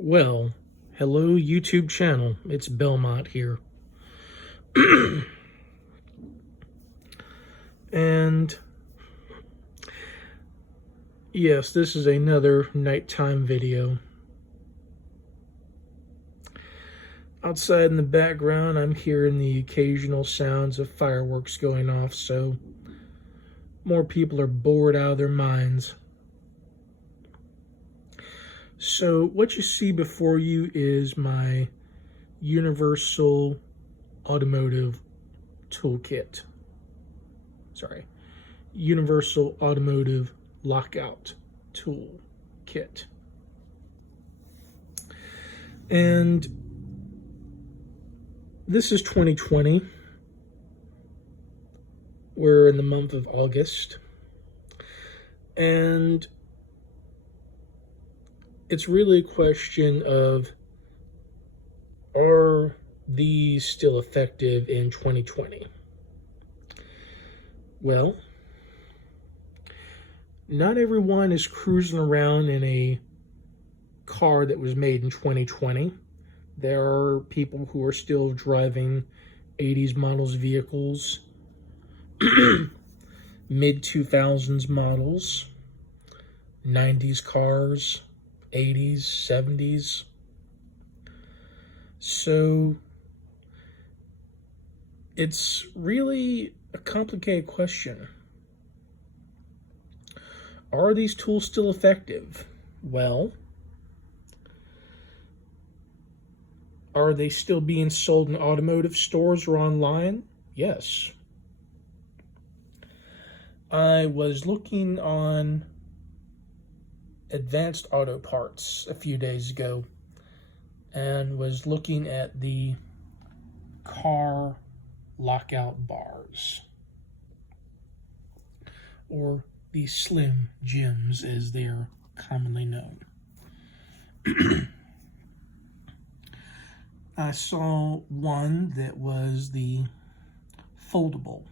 Well, hello YouTube channel, it's Belmont here. And yes, this is another nighttime video. Outside in the background, I'm hearing the occasional sounds of fireworks going off, so more people are bored out of their minds. So what you see before you is my Universal Automotive toolkit. Universal Automotive Lockout tool kit. And this is 2020. We're in the month of August. And it's really a question of, are these still effective in 2020? Well, not everyone is cruising around in a car that was made in 2020. There are people who are still driving 80s models vehicles, mid-2000s models, 90s cars, 80s, 70s. So it's really a complicated question. Are these tools still effective? Well, are they still being sold in automotive stores or online? Yes. I was looking on Advanced Auto Parts a few days ago and was looking at the car lockout bars, or the Slim Jims as they're commonly known. I saw one that was the foldable.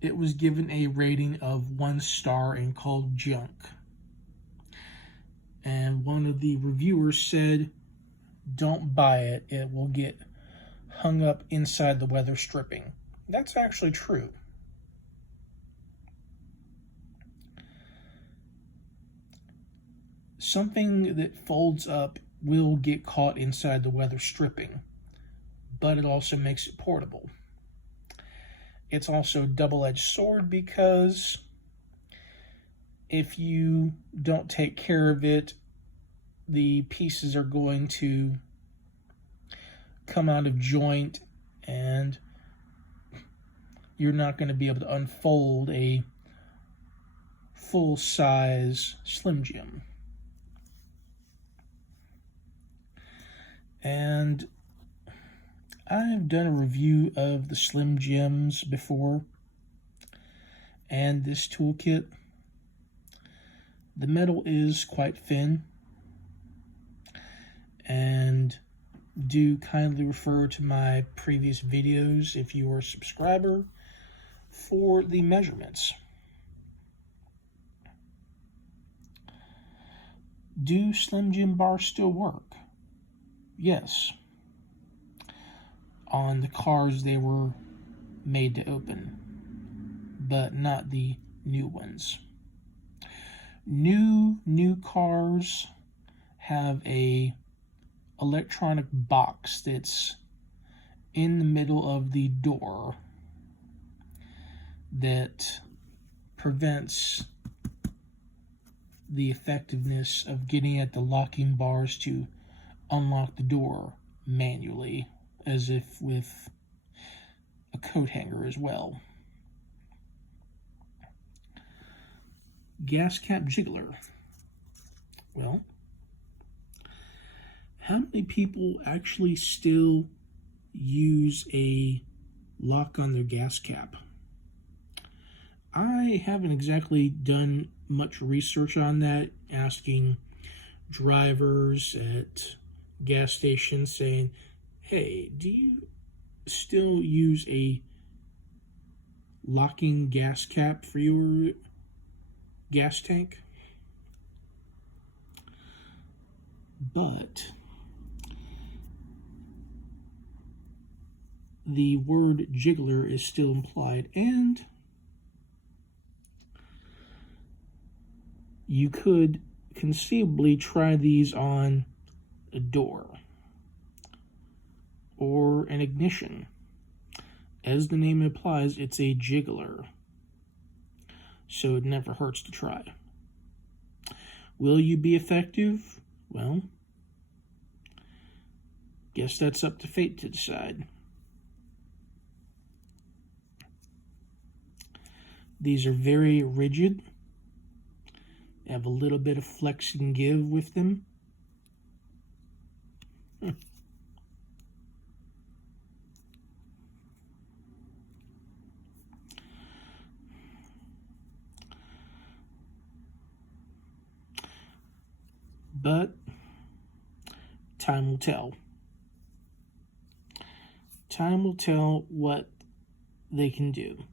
It was given a rating of 1 star and called junk. And one of the reviewers said, don't buy it, it will get hung up inside the weather stripping. That's actually true. Something that folds up will get caught inside the weather stripping, but it also makes it portable. It's also a double-edged sword because if you don't take care of it, the pieces are going to come out of joint and you're not going to be able to unfold a full-size Slim Jim. And I've done a review of the Slim Jims before and this toolkit. The metal is quite thin, and do kindly refer to my previous videos if you are a subscriber for the measurements. Do Slim Jim bars still work? Yes. On the cars they were made to open, but not the new ones. New cars have a electronic box that's in the middle of the door that prevents the effectiveness of getting at the locking bars to unlock the door manually, as if with a coat hanger as well. Gas cap jiggler. Well, how many people actually still use a lock on their gas cap? I haven't exactly done much research on that, asking drivers at gas stations saying, hey, do you still use a locking gas cap for your gas tank? but the word jiggler is still implied, and you could conceivably try these on a door or an ignition. As the name implies, it's a jiggler, so it never hurts to try. Will you be effective? Well, guess that's up to fate to decide. These are very rigid. They have a little bit of flex and give with them. But time will tell. Time will tell what they can do.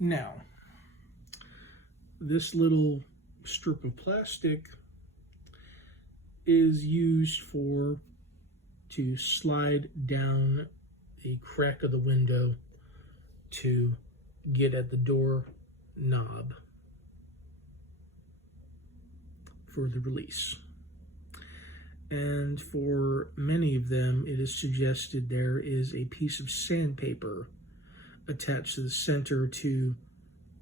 Now, this little strip of plastic is used to slide down the crack of the window to get at the door knob for the release. And for many of them, it is suggested there is a piece of sandpaper attached to the center to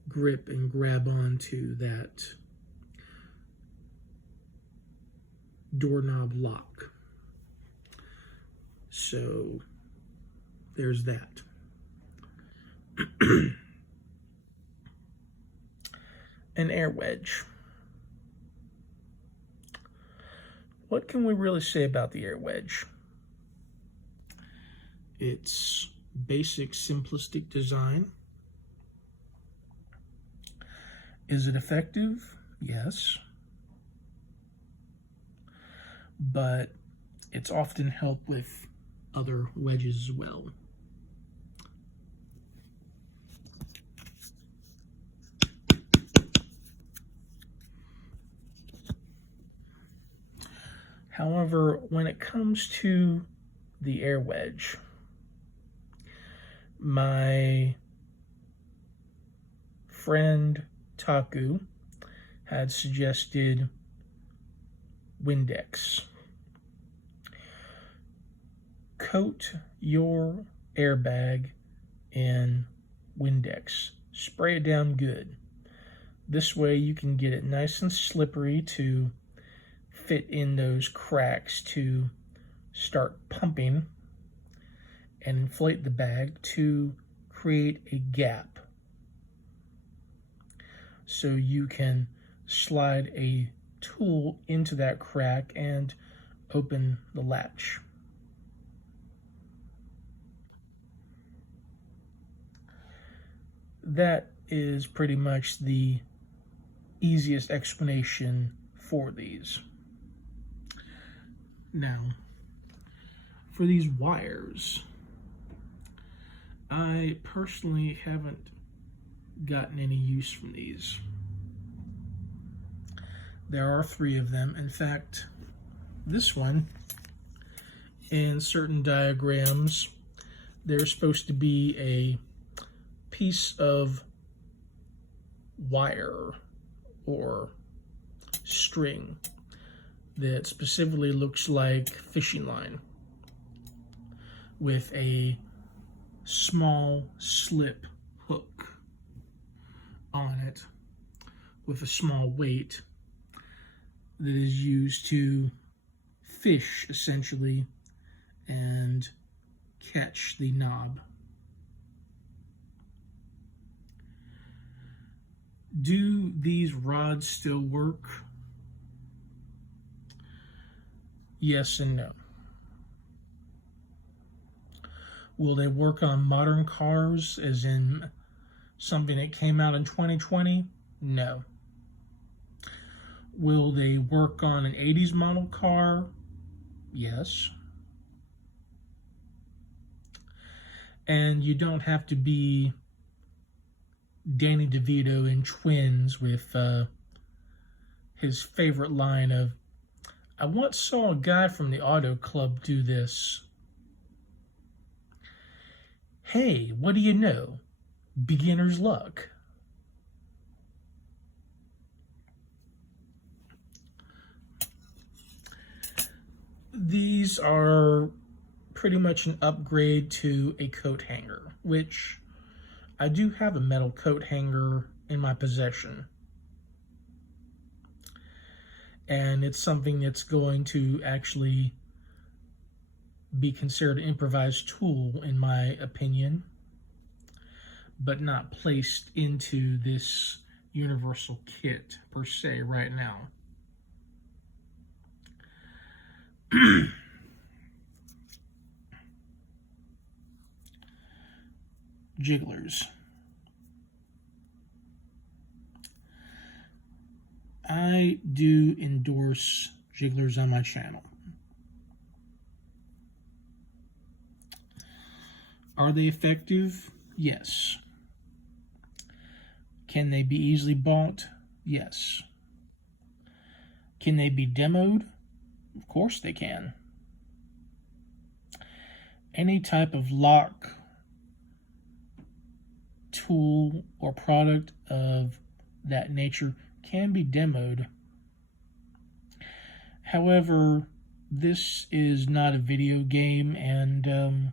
grip and grab onto that doorknob lock. So there's that. An air wedge. What can we really say about the air wedge? It's basic, simplistic design. Is it effective? Yes. But it's often helped with other wedges as well. However, when it comes to the air wedge, my friend Taku had suggested Windex. Coat your airbag in Windex. Spray it down good. This way you can get it nice and slippery to fit in those cracks to start pumping and inflate the bag to create a gap so you can slide a tool into that crack and open the latch. That is pretty much the easiest explanation for these. Now, for these wires, I personally haven't gotten any use from these. There are 3 of them. In fact, this one, in certain diagrams, there's supposed to be a piece of wire or string that specifically looks like fishing line with a small slip hook on it with a small weight that is used to fish essentially and catch the knob. Do these rods still work? Yes and no. Will they work on modern cars, as in something that came out in 2020? No. Will they work on an 80s model car? Yes. And you don't have to be Danny DeVito in Twins with his favorite line of, "I once saw a guy from the auto club do this. Hey, what do you know? Beginner's luck." These are pretty much an upgrade to a coat hanger, which I do have a metal coat hanger in my possession. And it's something that's going to actually be considered an improvised tool, in my opinion, but not placed into this universal kit per se right now. Jigglers. I do endorse jigglers on my channel. Are they effective? Yes. Can they be easily bought? Yes. Can they be demoed? Of course they can. Any type of lock, tool, or product of that nature can be demoed. However, this is not a video game, and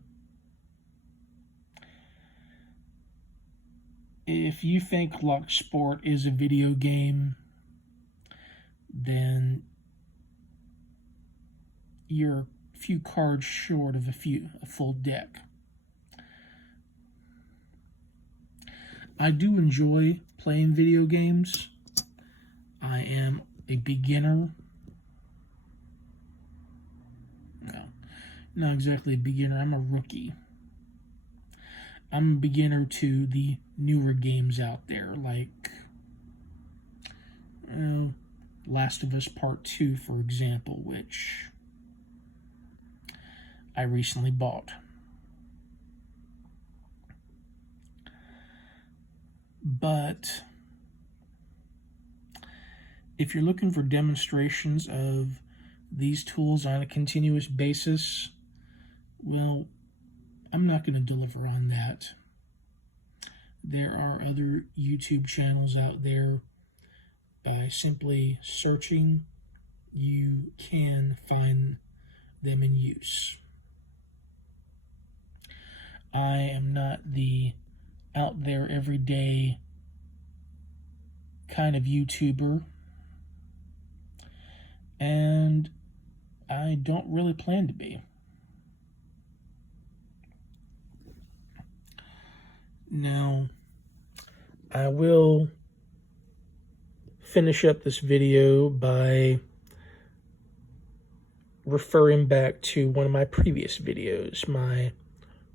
if you think Lock Sport is a video game, then you're a few cards short of a full deck. I do enjoy playing video games. I am a beginner. No, not exactly a beginner. I'm a rookie. I'm a beginner to the newer games out there, like Last of Us Part 2, for example, which I recently bought. But if you're looking for demonstrations of these tools on a continuous basis, well, I'm not going to deliver on that. There are other YouTube channels out there. By simply searching, you can find them in use. I am not the out there everyday kind of YouTuber, and I don't really plan to be. Now, I will finish up this video by referring back to one of my previous videos, my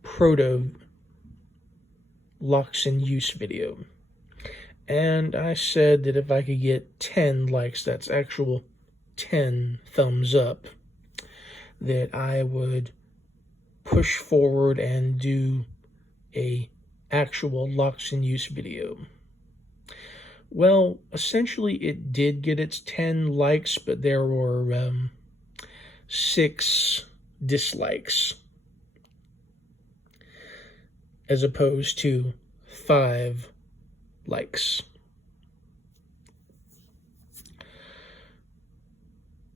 proto locks in use video. And I said that if I could get 10 likes, that's actual 10 thumbs up, that I would push forward and do a actual locks in use video. Well, essentially it did get its 10 likes, but there were 6 dislikes, as opposed to 5 likes.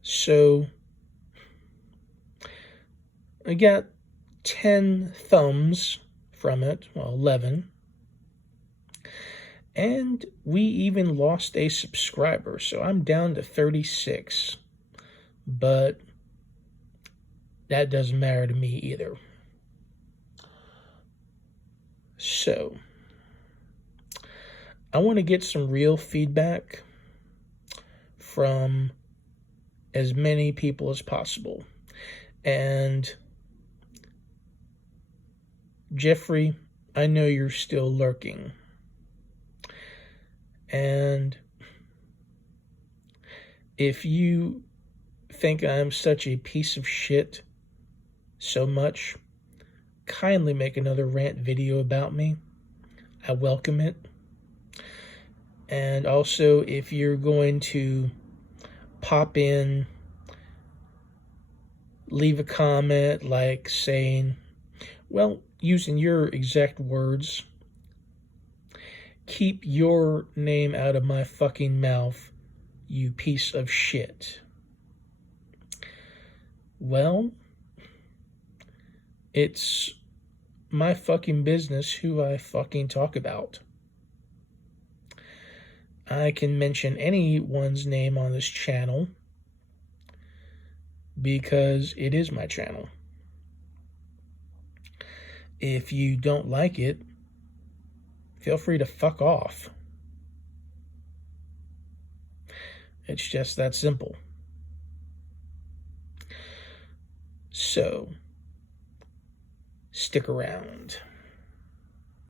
So I got 10 thumbs from it, well, 11. And we even lost a subscriber, so I'm down to 36. But that doesn't matter to me either. So, I want to get some real feedback from as many people as possible. And Jeffrey, I know you're still lurking. And if you think I'm such a piece of shit so much, kindly make another rant video about me. I welcome it. And also, if you're going to pop in, leave a comment like saying, well, using your exact words, keep your name out of my fucking mouth, you piece of shit. Well, it's my fucking business who I fucking talk about. I can mention anyone's name on this channel because it is my channel. If you don't like it, feel free to fuck off. It's just that simple. So, stick around.